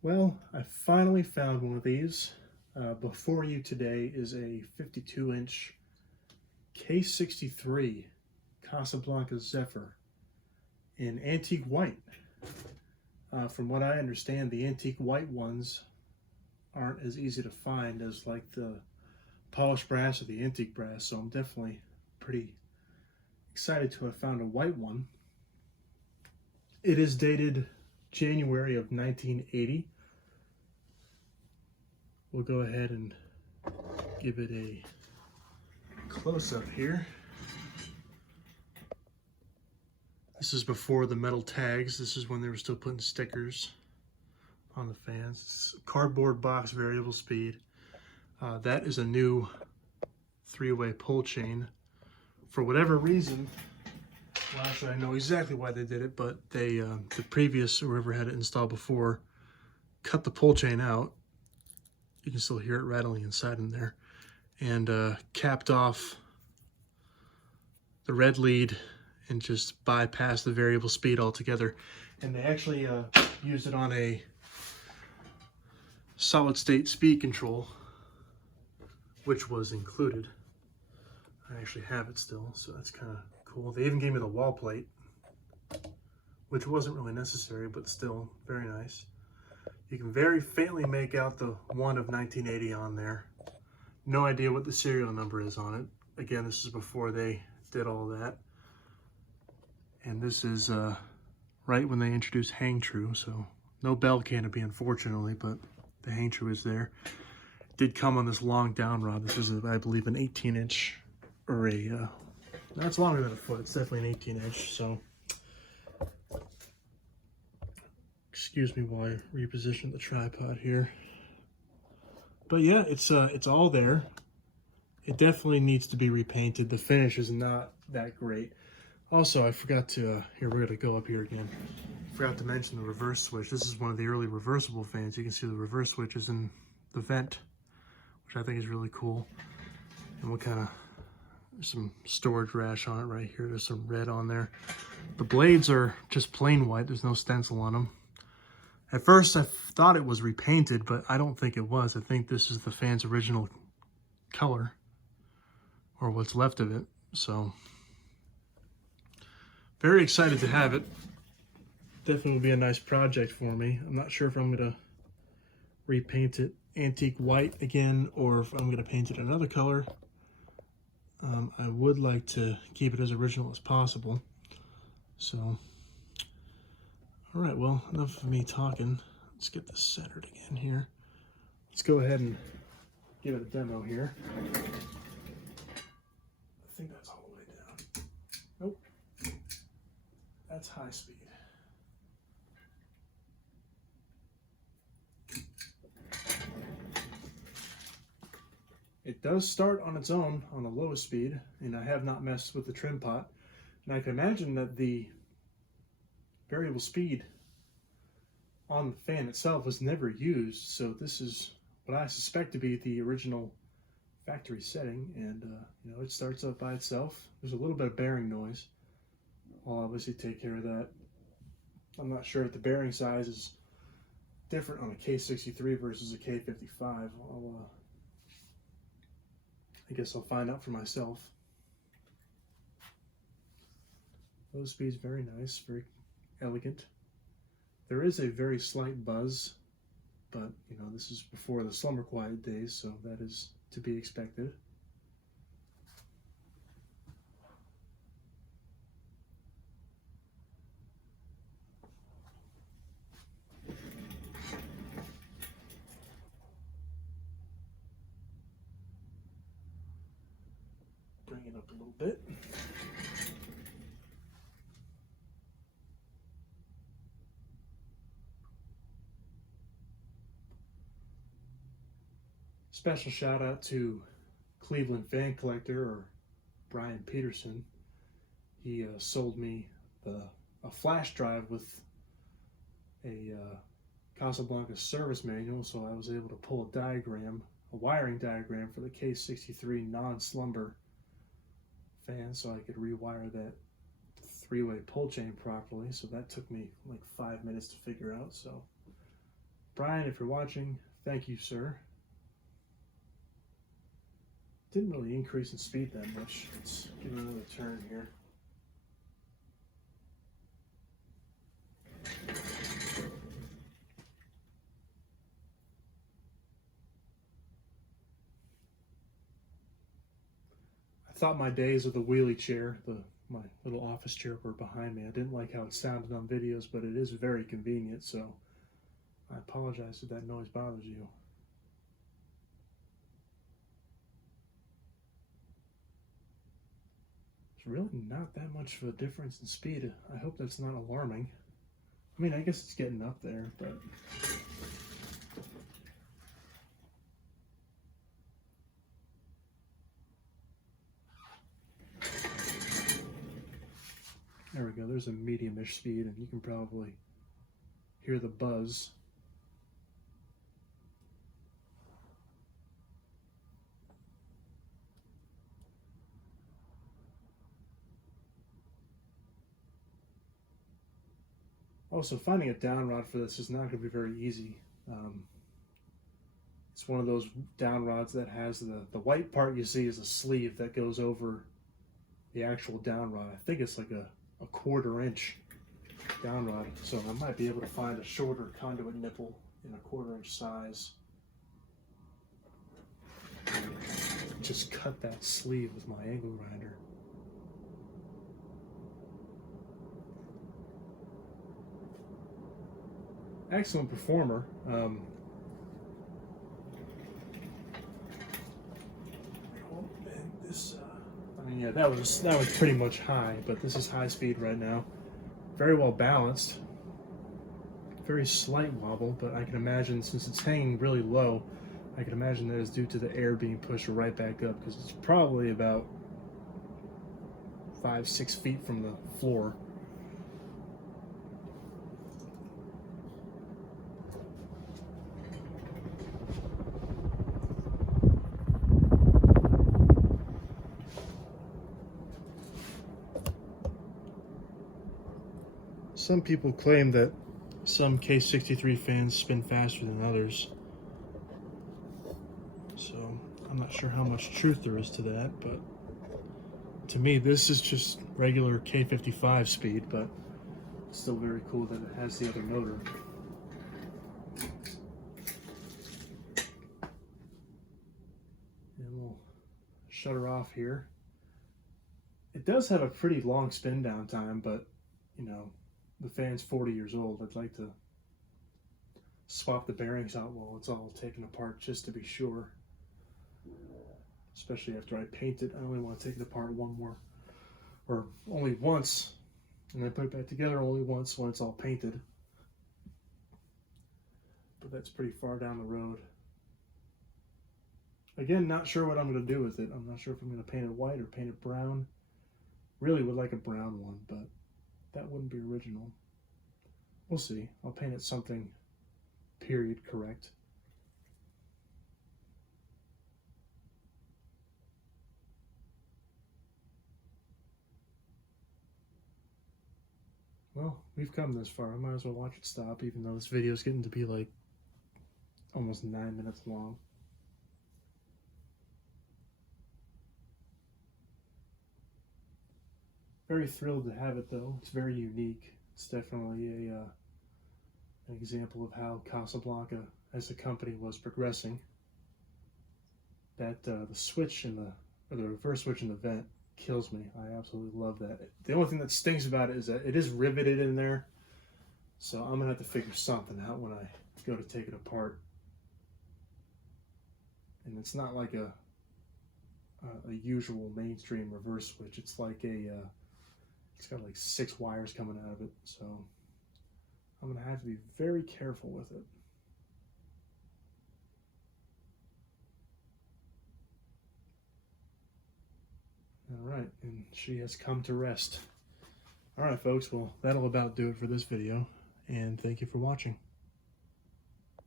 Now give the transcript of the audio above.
Well, I finally found one of these. Before you today is a 52-inch K63 Casablanca Zephyr in antique white. From what I understand, the antique white ones aren't as easy to find as like the polished brass or the antique brass, so I'm definitely pretty excited to have found a white one. It is dated January of 1980. We'll go ahead and give it a close-up here. This is before the metal tags. This is when they were still putting stickers on the fans. It's a cardboard box, variable speed. That is a new three-way pull chain. For whatever reason, well, actually I know exactly why they did it, but they, the previous, whoever had it installed before, cut the pull chain out. You can still hear it rattling inside in there. And capped off the red lead and just bypassed the variable speed altogether. And they actually used it on a solid state speed control, which was included. I actually have it still, so that's kind of cool. They even gave me the wall plate, which wasn't really necessary, but still very nice. You can very faintly make out the one of 1980 on there. No idea what the serial number is on it. Again, this is before they did all that. And this is right when they introduced hang true, so no bell canopy unfortunately, but the hang true is there. It did come on this long down rod. This is, I believe, an 18-inch, or a, that's longer than a foot. It's definitely an 18-inch, so excuse me while I reposition the tripod here. But yeah, it's all there. It definitely needs to be repainted. The finish is not that great. Also, I forgot to, here, we're gonna go up here again. Forgot to mention the reverse switch. This is one of the early reversible fans. You can see the reverse switch is in the vent, which I think is really cool. And what kind of, there's some storage rash on it right here. There's some red on there. The blades are just plain white. There's no stencil on them. At first, I thought it was repainted, but I don't think it was. I think this is the fan's original color, or what's left of it. So, very excited to have it. Definitely will be a nice project for me. I'm not sure if I'm gonna repaint it antique white again, or if I'm gonna paint it another color. I would like to keep it as original as possible. So, all right, well, enough of me talking. Let's get this centered again here. Let's go ahead and give it a demo here. I think that's all the way down. Nope. That's high speed. It does start on its own on the lowest speed, and I have not messed with the trim pot. And I can imagine that the variable speed on the fan itself was never used, so this is what I suspect to be the original factory setting, and you know, it starts up by itself. There's a little bit of bearing noise. I'll obviously take care of that. I'm not sure if the bearing size is different on a K63 versus a K55. I guess I'll find out for myself. Low speed's very nice, very elegant. There is a very slight buzz, but you know, this is before the slumber quiet days, so that is to be expected. Bring it up a little bit. Special shout out to Cleveland fan collector, or Brian Peterson. He sold me a flash drive with a Casablanca service manual, so I was able to pull a diagram, a wiring diagram for the K63 non-slumber fan, so I could rewire that three-way pull chain properly. So that took me like 5 minutes to figure out. So Brian, if you're watching, thank you, sir. Didn't really increase in speed that much. Let's give it another turn here. I thought my days of the wheelie chair, my little office chair, were behind me. I didn't like how it sounded on videos, but it is very convenient, so I apologize if that noise bothers you. It's really not that much of a difference in speed. I hope that's not alarming. I mean, I guess it's getting up there, but... There we go, there's a medium-ish speed, and you can probably hear the buzz. Also, finding a down rod for this is not going to be very easy. It's one of those down rods that has the white part you see is a sleeve that goes over the actual down rod. I think it's like a 1/4 inch down rod, so I might be able to find a shorter conduit nipple in a 1/4 inch size. Just cut that sleeve with my angle grinder. Excellent performer. I mean, yeah, that was pretty much high, but this is high speed right now. Very well balanced. Very slight wobble, but I can imagine, since it's hanging really low, I can imagine that is due to the air being pushed right back up, because it's probably about 5-6 feet from the floor. Some people claim that some K63 fans spin faster than others, so I'm not sure how much truth there is to that, but to me this is just regular K55 speed, but it's still very cool that it has the other motor. And we'll shut her off here. It does have a pretty long spin down time, but you know, the fan's 40 years old. I'd like to swap the bearings out while it's all taken apart just to be sure. Especially after I paint it, I only want to take it apart only once, and then put it back together only once when it's all painted. But that's pretty far down the road. Again, not sure what I'm going to do with it. I'm not sure if I'm going to paint it white or paint it brown. Really would like a brown one, but that wouldn't be original. We'll see. I'll paint it something period correct. Well, we've come this far. I might as well watch it stop, even though this video is getting to be like almost 9 minutes long. Very thrilled to have it, though. It's very unique. It's definitely an example of how Casablanca as a company was progressing. That the switch in the reverse switch in the vent kills me. I absolutely love that. The only thing that stinks about it is that it is riveted in there, so I'm gonna have to figure something out when I go to take it apart. And it's not like a usual mainstream reverse switch. It's like it's got like 6 wires coming out of it, so I'm gonna have to be very careful with it. All right, and she has come to rest. All right, folks, well, that'll about do it for this video, and thank you for watching.